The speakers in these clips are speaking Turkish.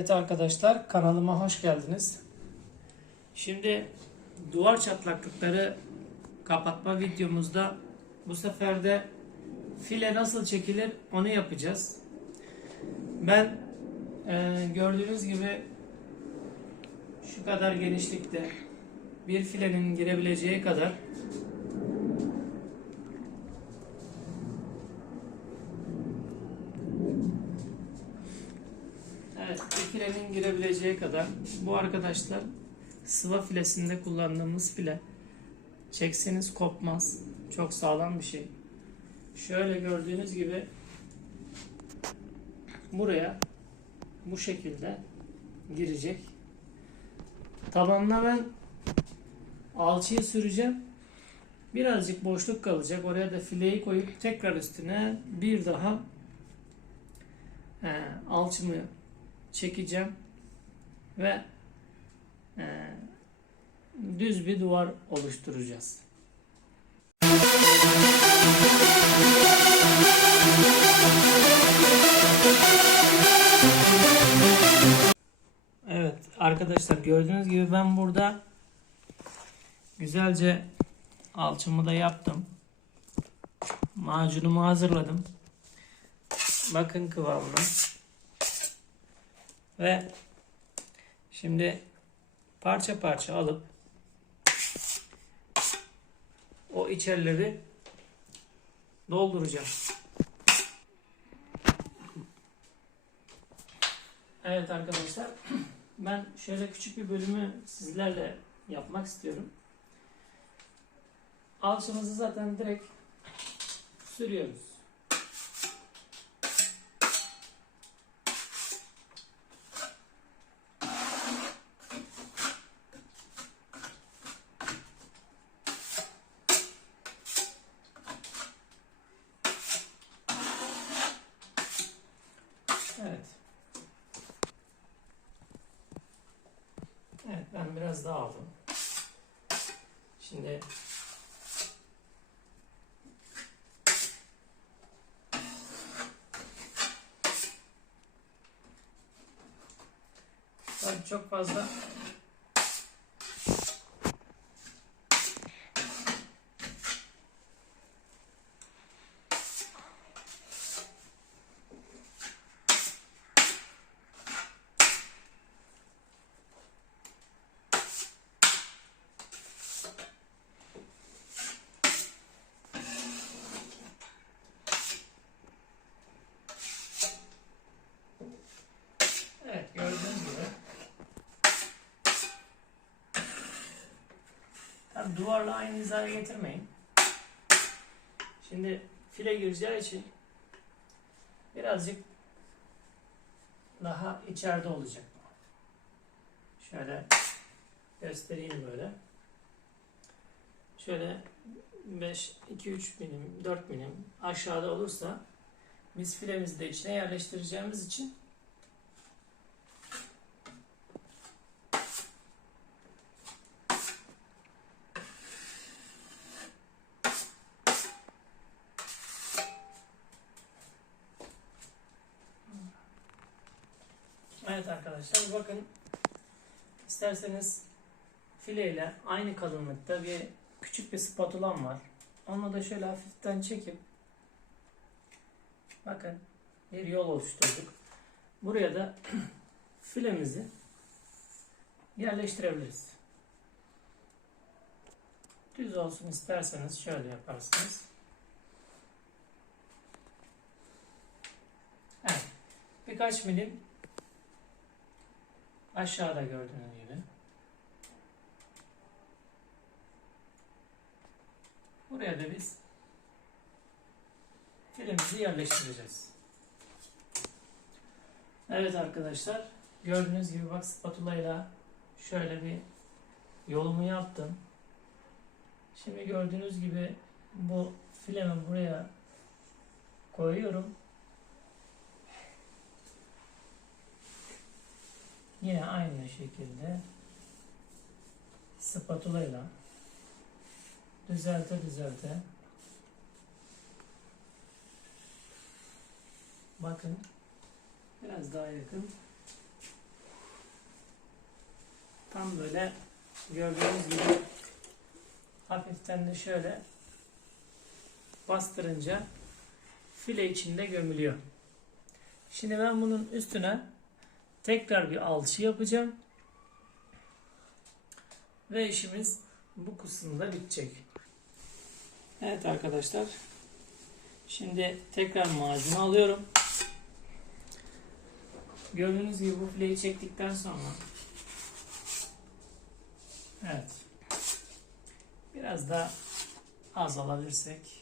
Evet arkadaşlar kanalıma hoş geldiniz. Şimdi duvar çatlaklıkları kapatma videomuzda bu sefer de file nasıl çekilir onu yapacağız. Ben e, gördüğünüz gibi şu kadar genişlikte bir filenin girebileceği kadar Filenin girebileceği kadar. Bu arkadaşlar sıva filesinde kullandığımız file. Çekseniz kopmaz. Çok sağlam bir şey. Şöyle gördüğünüz gibi buraya bu şekilde girecek. Tabanına ben alçıyı süreceğim. Birazcık boşluk kalacak. Oraya da fileyi koyup tekrar üstüne bir daha e, alçımı çekeceğim ve e, düz bir duvar oluşturacağız. Evet arkadaşlar gördüğünüz gibi ben burada güzelce alçımı da yaptım. Macunumu hazırladım. Bakın kıvamına. Ve şimdi parça parça alıp o içerileri dolduracağım. Evet arkadaşlar ben şöyle küçük bir bölümü sizlerle yapmak istiyorum. Alçımızı zaten direkt sürüyoruz. Evet. Evet ben biraz daha aldım. Şimdi Tabii çok fazla Evet gördüğünüz gibi. Tabii duvarla aynı hizaya getirmeyin. Şimdi file gireceği için birazcık daha içeride olacak. Şöyle göstereyim böyle. Şöyle 5, 2, 3 milim, 4 milim aşağıda olursa biz filemizi de içine yerleştireceğimiz için Evet arkadaşlar bakın isterseniz fileyle aynı kalınlıkta bir küçük bir spatulam var. Onu da şöyle hafiften çekip bakın bir yol oluşturduk. Buraya da filemizi yerleştirebiliriz. Düz olsun isterseniz şöyle yaparsınız. Evet. Birkaç milim Aşağıda gördüğünüz gibi. Buraya da biz filmimizi yerleştireceğiz. Evet arkadaşlar gördüğünüz gibi bak spatula ile şöyle bir yolumu yaptım. Şimdi gördüğünüz gibi bu filemi buraya koyuyorum. Yine aynı şekilde spatula ile düzelte düzelte bakın biraz daha yakın Tam böyle gördüğünüz gibi hafiften de şöyle bastırınca file içinde gömülüyor. Şimdi ben bunun üstüne tekrar bir alçı yapacağım. Ve işimiz bu kısımda bitecek. Evet arkadaşlar. Şimdi tekrar macunu alıyorum. Gördüğünüz gibi bu fileyi çektikten sonra Evet. Biraz da az alabilirsek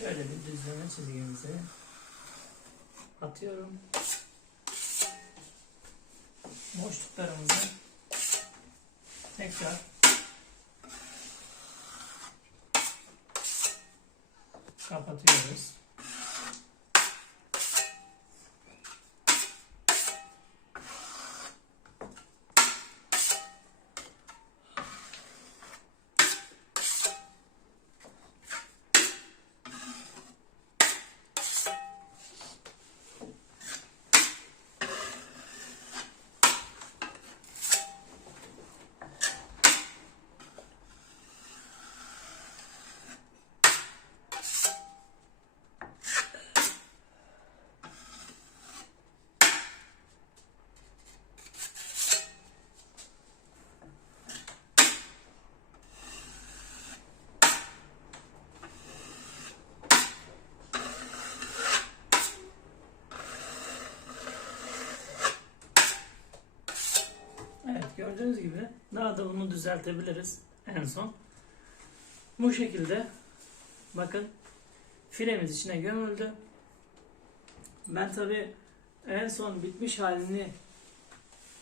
Şöyle bir düzleme çizgimizi atıyorum. Boşluklarımızı tekrar kapatıyoruz. Evet gördüğünüz gibi daha da bunu düzeltebiliriz en son. Bu şekilde bakın filemiz içine gömüldü. Ben tabi en son bitmiş halini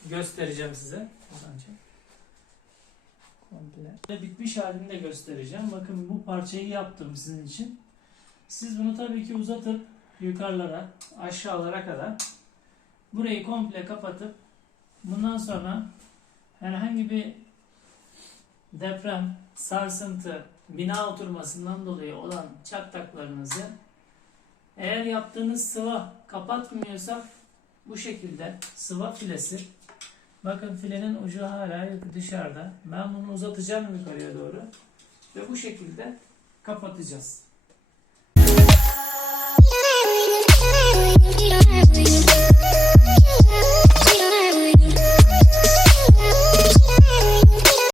göstereceğim size. Komple. Bitmiş halini de göstereceğim. Bakın bu parçayı yaptım sizin için. Siz bunu tabii ki uzatıp yukarılara, aşağılara kadar burayı komple kapatıp Bundan sonra herhangi bir deprem, sarsıntı, bina oturmasından dolayı olan çatlaklarınızı eğer yaptığınız sıva kapatmıyorsa bu şekilde sıva filesi bakın filenin ucu hala dışarıda. Ben bunu uzatacağım yukarıya doğru ve bu şekilde kapatacağız.